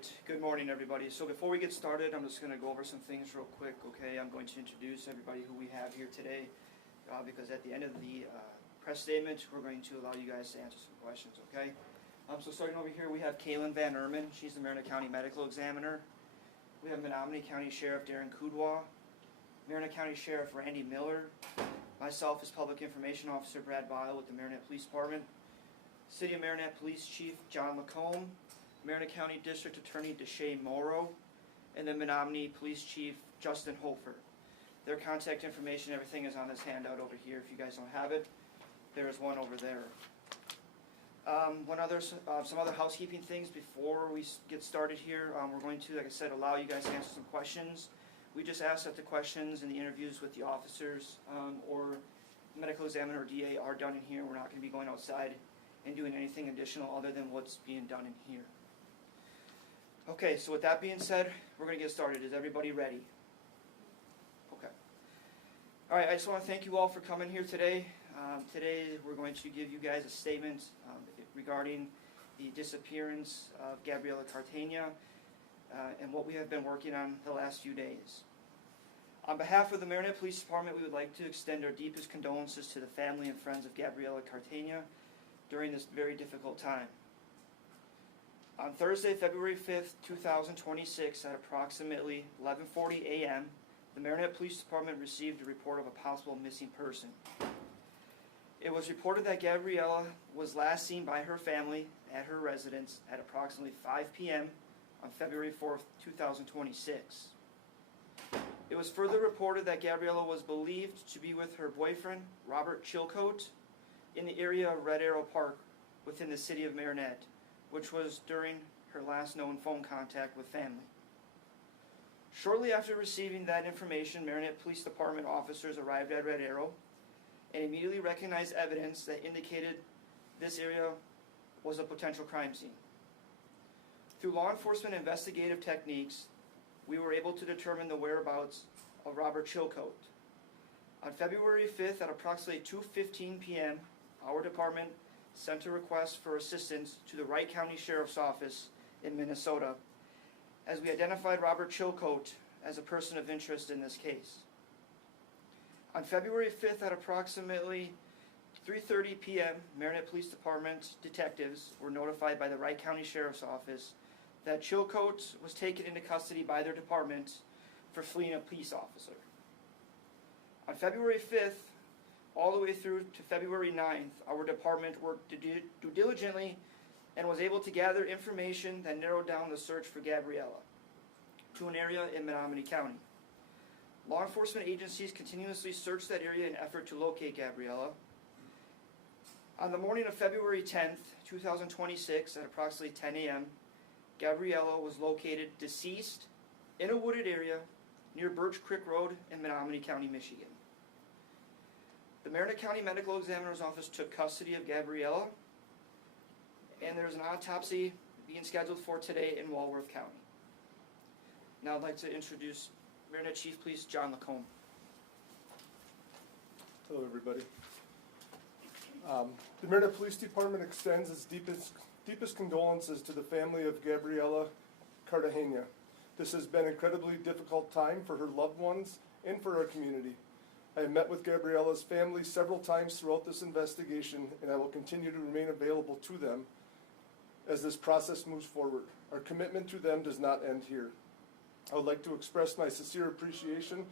right, good morning everybody. So before we get started, I'm just going to go over some things real quick, okay? I'm going to introduce everybody who we have here today because at the end of the press statement, we're going to allow you guys to answer some questions, okay? So starting over here, we have Kaylin Van Erman. She's the Marinette County Medical Examiner. We have Menominee County Sheriff Darren Kudwa, Marinette County Sheriff Randy Miller, myself as Public Information Officer Brad Bile with the Marinette Police Department, City of Marinette Police Chief John Lacombe, Marinette County District Attorney Deshae Morrow, and the Menominee Police Chief Justin Hofer. Their contact information, everything is on this handout over here. If you guys don't have it, there's one over there. Some other housekeeping things before we get started here. We're going to, like I said, allow you guys to answer some questions. We just ask that the questions and the interviews with the officers or medical examiner or DA are done in here. We're not going to be going outside and doing anything additional other than what's being done in here. Okay, so with that being said, we're going to get started. Is everybody ready? Okay. All right, I just want to thank you all for coming here today. Today we're going to give you guys a statement regarding the disappearance of Gabriella Cartagena and what we have been working on the last few days. On behalf of the Marinette Police Department, we would like to extend our deepest condolences to the family and friends of Gabriella Cartagena during this very difficult time. On Thursday, February 5th, 2026, at approximately 11:40 a.m., the Marinette Police Department received a report of a possible missing person. It was reported that Gabriella was last seen by her family at her residence at approximately 5 p.m. on February 4th, 2026. It was further reported that Gabriella was believed to be with her boyfriend, Robert Chilcote, in the area of Red Arrow Park within the city of Marinette, which was during her last known phone contact with family. Shortly after receiving that information, Marinette Police Department officers arrived at Red Arrow and immediately recognized evidence that indicated this area was a potential crime scene. Through law enforcement investigative techniques, we were able to determine the whereabouts of Robert Chilcote. On February 5th at approximately 2:15 p.m., our department sent a request for assistance to the Wright County Sheriff's Office in Minnesota as we identified Robert Chilcote as a person of interest in this case. On February 5th at approximately 3:30 p.m., Marinette Police Department detectives were notified by the Wright County Sheriff's Office that Chilcote was taken into custody by their department for fleeing a police officer. On February 5th, all the way through to February 9th, our department worked diligently and was able to gather information that narrowed down the search for Gabriella to an area in Menominee County. Law enforcement agencies continuously searched that area in an effort to locate Gabriella. On the morning of February 10th, 2026, at approximately 10 a.m., Gabriella was located deceased in a wooded area near Birch Creek Road in Menominee County, Michigan. The Marinette County Medical Examiner's Office took custody of Gabriella, and there's an autopsy being scheduled for today in Walworth County. Now I'd like to introduce Marinette Chief Police John Lacombe. Hello, everybody. The Marinette Police Department extends its deepest condolences to the family of Gabriella Cartagena. This has been an incredibly difficult time for her loved ones and for our community. I have met with Gabriella's family several times throughout this investigation, and I will continue to remain available to them as this process moves forward. Our commitment to them does not end here. I would like to express my sincere appreciation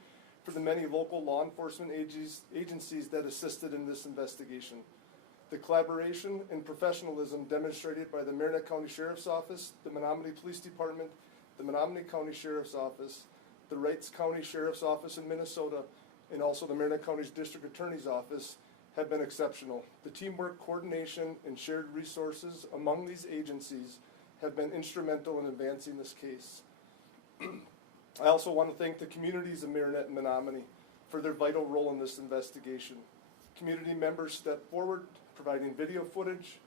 for the many local law enforcement agencies that assisted in this investigation. The collaboration and professionalism demonstrated by the Marinette County Sheriff's Office, the Menominee Police Department, the Menominee County Sheriff's Office, the Wright County Sheriff's Office in Minnesota, and also the Marinette County's District Attorney's Office have been exceptional. The teamwork, coordination, and shared resources among these agencies have been instrumental in advancing this case. I also want to thank the communities of Marinette and Menominee for their vital role in this investigation. Community members stepped forward, providing video footage,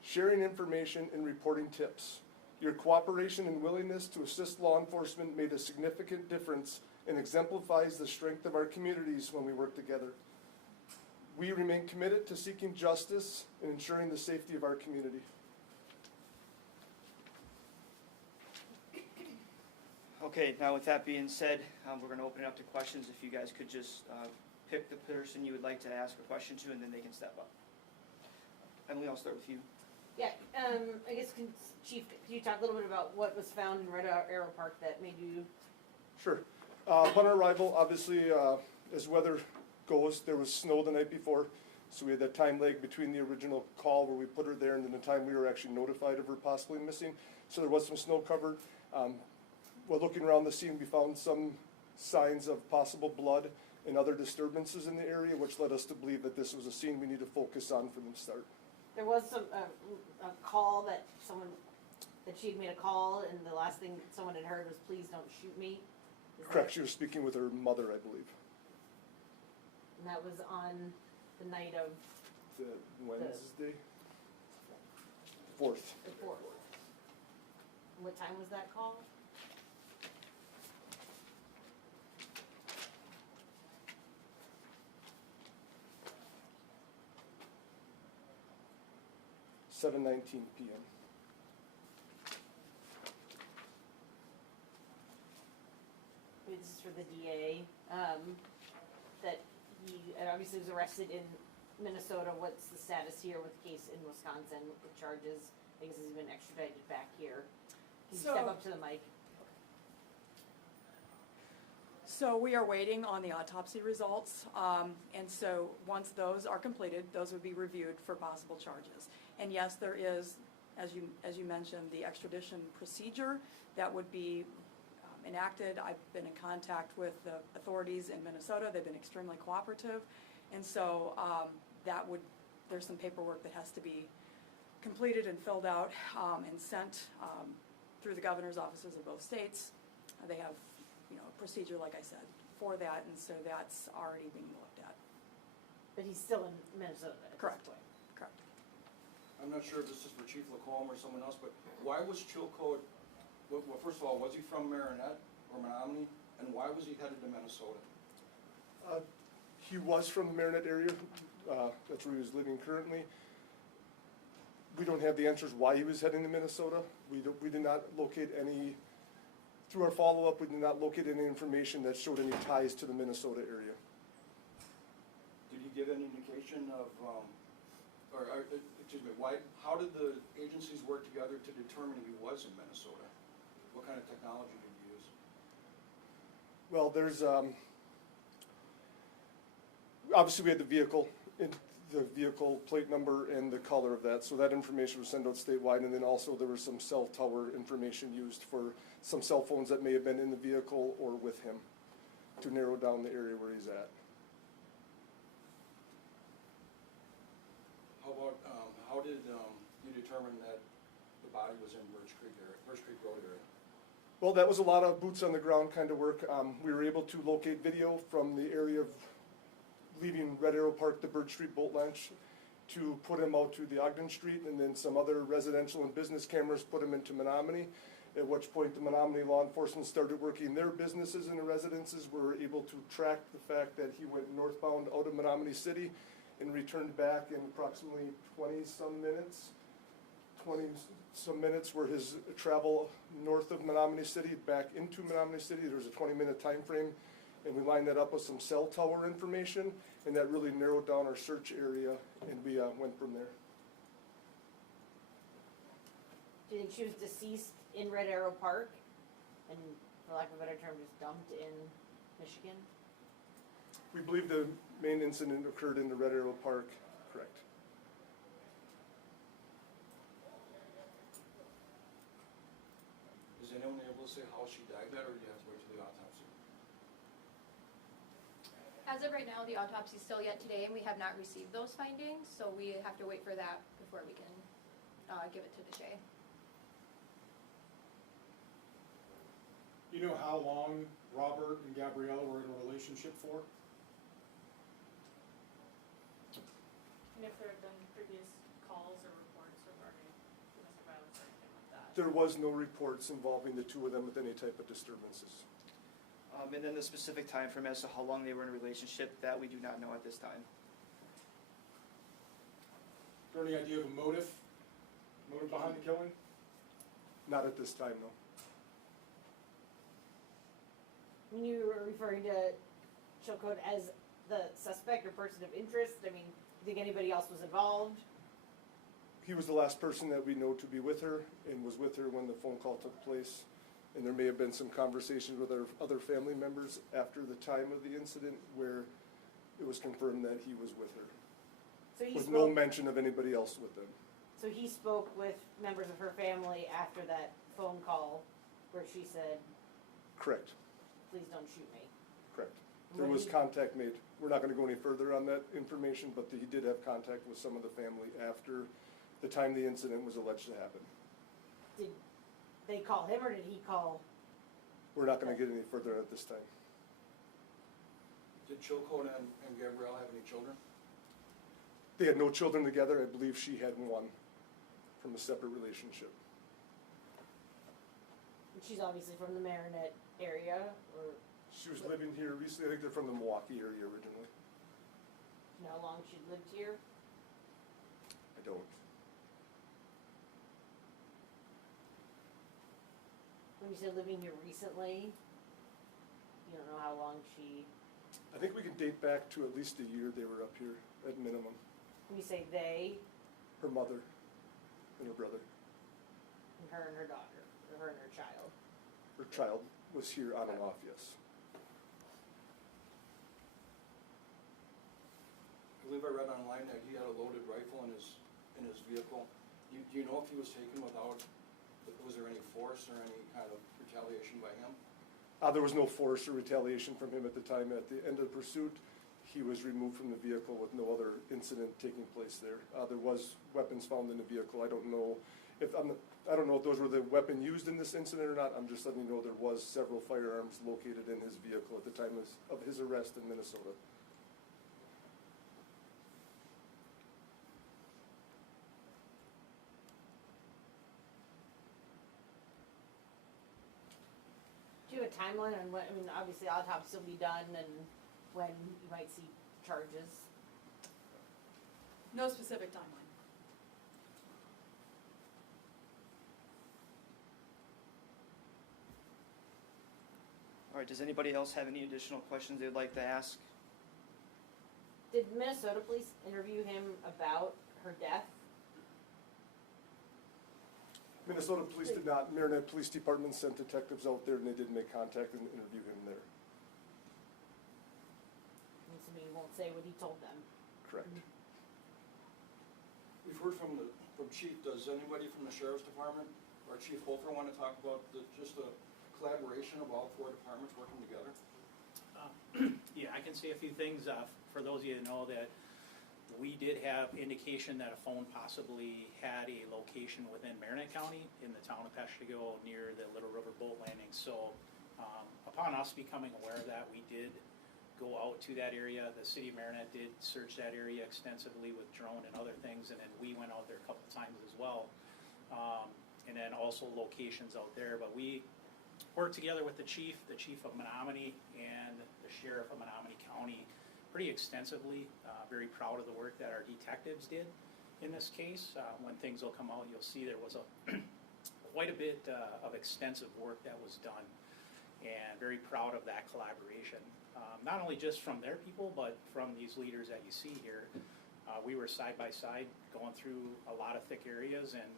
sharing information, and reporting tips. Your cooperation and willingness to assist law enforcement made a significant difference and exemplifies the strength of our communities when we work together. We remain committed to seeking justice and ensuring the safety of our community. Okay, now with that being said, we're going to open it up to questions. If you guys could just pick the person you would like to ask a question to, and then they can step up. Emily, I'll start with you. Yeah, I guess, Chief, could you talk a little bit about what was found in Red Arrow Park that made you? Sure. Upon our arrival, obviously, as weather goes, there was snow the night before, so we had that time lag between the original call where we put her there and then the time we were actually notified of her possibly missing. So there was some snow covered. While looking around the scene, we found some signs of possible blood and other disturbances in the area, which led us to believe that this was a scene we need to focus on from the start. There was some, a call that she had made a call, and the last thing someone had heard was, "Please don't shoot me." Correct, she was speaking with her mother, I believe. And that was on the night of The Wednesday? 4th. the 4th. What time was that call? $7:19 p.m. This is for the DA, that he obviously was arrested in Minnesota. What's the status here with the case in Wisconsin with charges? I guess he's been extradited back here. Can you step up to the mic? So we are waiting on the autopsy results, and so once those are completed, those would be reviewed for possible charges. And yes, there is, as you mentioned, the extradition procedure that would be enacted. I've been in contact with the authorities in Minnesota. They've been extremely cooperative, and so there's some paperwork that has to be completed and filled out and sent through the governor's offices of both states. They have, a procedure, like I said, for that, and so that's already being looked at. But he's still in Minnesota at Correct. this point. Correct. I'm not sure if this is for Chief Lacombe or someone else, but why was Chilcote, well, first of all, was he from Marinette or Menominee? And why was he headed to Minnesota? He was from the Marinette area. That's where he was living currently. We don't have the answers why he was heading to Minnesota. We did not locate any, through our follow-up, we did not locate any information that showed any ties to the Minnesota area. Did he give any indication of, excuse me, how did the agencies work together to determine he was in Minnesota? What kind of technology did he use? Well, there's, obviously we had the vehicle plate number and the color of that, so that information was sent out statewide, and then also there was some cell tower information used for some cell phones that may have been in the vehicle or with him to narrow down the area where he's at. How about, how did you determine that the body was in Birch Creek Road area? Well, that was a lot of boots on the ground kind of work. We were able to locate video from the area of leaving Red Arrow Park to Birch Street Boat Launch to put him out to the Ogden Street, and then some other residential and business cameras put him into Menominee, at which point the Menominee law enforcement started working their businesses and the residences. We were able to track the fact that he went northbound out of Menominee City and returned back in approximately 20-some minutes were his travel north of Menominee City back into Menominee City. There was a 20-minute time frame, and we lined that up with some cell tower information, and that really narrowed down our search area, and we went from there. Do you think she was deceased in Red Arrow Park, and for lack of a better term, just dumped in Michigan? We believe the main incident occurred in the Red Arrow Park, correct. Is anyone able to say how she died that, or do you have to wait till the autopsy? As of right now, the autopsy is still yet today, and we have not received those findings, so we have to wait for that before we can give it to the Shay. You know how long Robert and Gabriella were in a relationship for? And if there have been previous calls or reports regarding domestic violence or anything like that? There was no reports involving the two of them with any type of disturbances. And then the specific time frame as to how long they were in a relationship, that we do not know at this time. Is there any idea of a motive behind the killing? Not at this time, no. When you were referring to Chilcote as the suspect or person of interest, I mean, do you think anybody else was involved? He was the last person that we know to be with her and was with her when the phone call took place. And there may have been some conversations with our other family members after the time of the incident where it was confirmed that he was with her, So he with no spoke, mention of anybody else with them. so he spoke with members of her family after that phone call where she said, Correct, please don't shoot me. correct. And There when was he- contact made. We're not gonna go any further on that information, but he did have contact with some of the family after the time the incident was alleged to happen. Did they call him or did he call? We're not gonna get any further at this time. Did Chilcote and Gabrielle have any children? They had no children together. I believe she had one from a separate relationship. And she's obviously from the Marinette area, or She was living here recently. I think they're from the Milwaukee area originally. you know how long she'd lived here? I don't. When you say living here recently, you don't know how long she, I think we can date back to at least a year they were up here at minimum. when you say they, Her mother and her brother. and her daughter, or her and her child. Her child was here on and off, yes. I believe I read online that he had a loaded rifle in his vehicle. Do you know if he was taken without, was there any force or any kind of retaliation by him? There was no force or retaliation from him at the time. At the end of the pursuit, he was removed from the vehicle with no other incident taking place there. There was weapons found in the vehicle. I don't know if those were the weapon used in this incident or not. I'm just letting you know there was several firearms located in his vehicle at the time of his arrest in Minnesota. Do you have a timeline on what, I mean, obviously autopsy will be done and when you might see charges? No specific timeline. All right, does anybody else have any additional questions they'd like to ask? Did Minnesota police interview him about her death? Minnesota Police did not. Marinette Police Department sent detectives out there and they did make contact and interview him there. And so he won't say what he told them. Correct. We've heard from Chief, does anybody from the Sheriff's Department or Chief Hofer want to talk about just the collaboration of all four departments working together? Yeah, I can say a few things. For those of you that know that we did have indication that a phone possibly had a location within Marinette County in the town of Peshtigo near the Little River Boat Landing. So upon us becoming aware of that, we did go out to that area. The city of Marinette did search that area extensively with drone and other things, and then we went out there a couple times as well. And then also locations out there. But we worked together with the chief of Menominee, and the sheriff of Menominee County pretty extensively. Very proud of the work that our detectives did in this case. When things will come out, you'll see there was quite a bit of extensive work that was done, and very proud of that collaboration. Not only just from their people, but from these leaders that you see here. We were side by side going through a lot of thick areas, and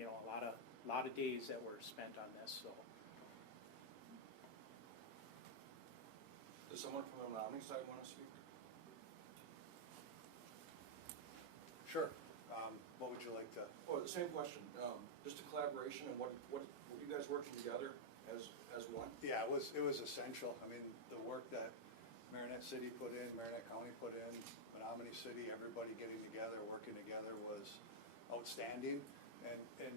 a lot of days that were spent on this. So. Does someone from the Menominee side want to speak? Sure. What would you like to? Oh, the same question. Just a collaboration and what you guys working together as one? Yeah, it was essential. I mean, the work that Marinette City put in, Marinette County put in, Menominee City, everybody getting together, working together was outstanding. And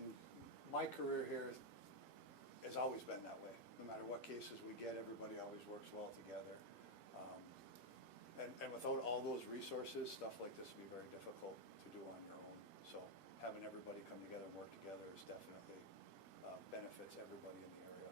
my career here has always been that way. No matter what cases we get, everybody always works well together. And without all those resources, stuff like this would be very difficult to do on your own. So having everybody come together and work together is definitely benefits everybody in the area.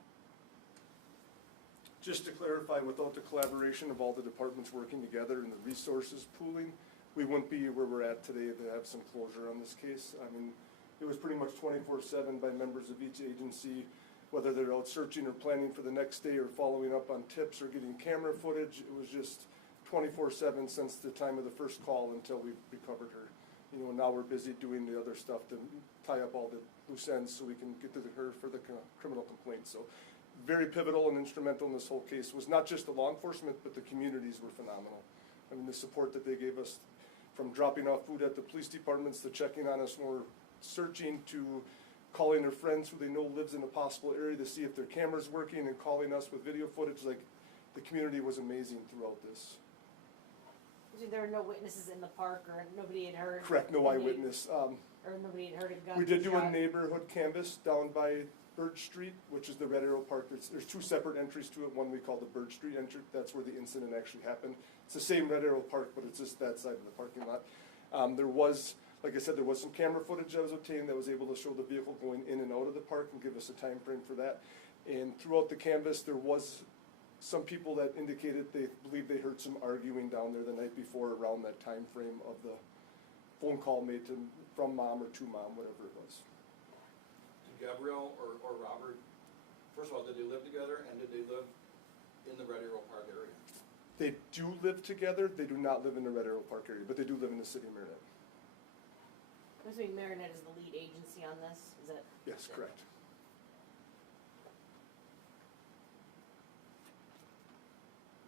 Just to clarify, without the collaboration of all the departments working together and the resources pooling, we wouldn't be where we're at today to have some closure on this case. I mean, it was pretty much 24/7 by members of each agency whether they're out searching or planning for the next day or following up on tips or getting camera footage. It was just 24/7 since the time of the first call until we recovered her. You know, now we're busy doing the other stuff to tie up all the loose ends so we can get to her for the criminal complaint. So very pivotal and instrumental in this whole case was not just the law enforcement, but the communities were phenomenal. I mean, the support that they gave us, from dropping off food at the police departments to checking on us when we're searching, to calling their friends who they know lives in a possible area to see if their camera's working, and calling us with video footage. Like, the community was amazing throughout this. So there were no witnesses in the park, or nobody had heard? Correct, no eyewitness. Or nobody had heard a gun We did do a shot? neighborhood canvass down by Birch Street, which is the Red Arrow Park. There's two separate entries to it. One we call the Birch Street entry. That's where the incident actually happened. It's the same Red Arrow Park, but it's just that side of the parking lot. There was, like I said, there was some camera footage that was obtained that was able to show the vehicle going in and out of the park and give us a time frame for that. And throughout the canvass, there was some people that indicated they believed they heard some arguing down there the night before around that time frame of the phone call made from mom or to mom, whatever it was. Did Gabrielle or Robert, first of all, did they live together, and did they live in the Red Arrow Park area? They do live together. They do not live in the Red Arrow Park area, but they do live in the city of Marinette. I'm assuming Marinette is the lead agency on this, is that? Yes, correct.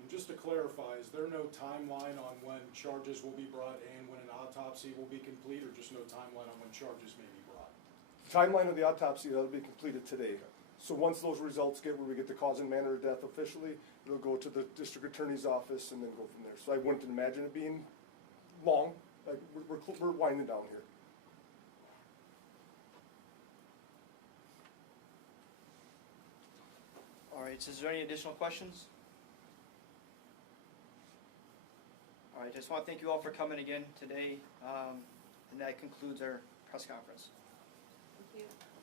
And just to clarify, is there no timeline on when charges will be brought in, when an autopsy will be complete, or just no timeline on when charges may be brought? Timeline of the autopsy, that'll be completed today. So once those results get where we get the cause and manner of death officially, it'll go to the district attorney's office and then go from there. So I wouldn't imagine it being long. Like, we're winding down here. All right, so is there any additional questions? All right, just want to thank you all for coming again today, and that concludes our press conference. Thank you.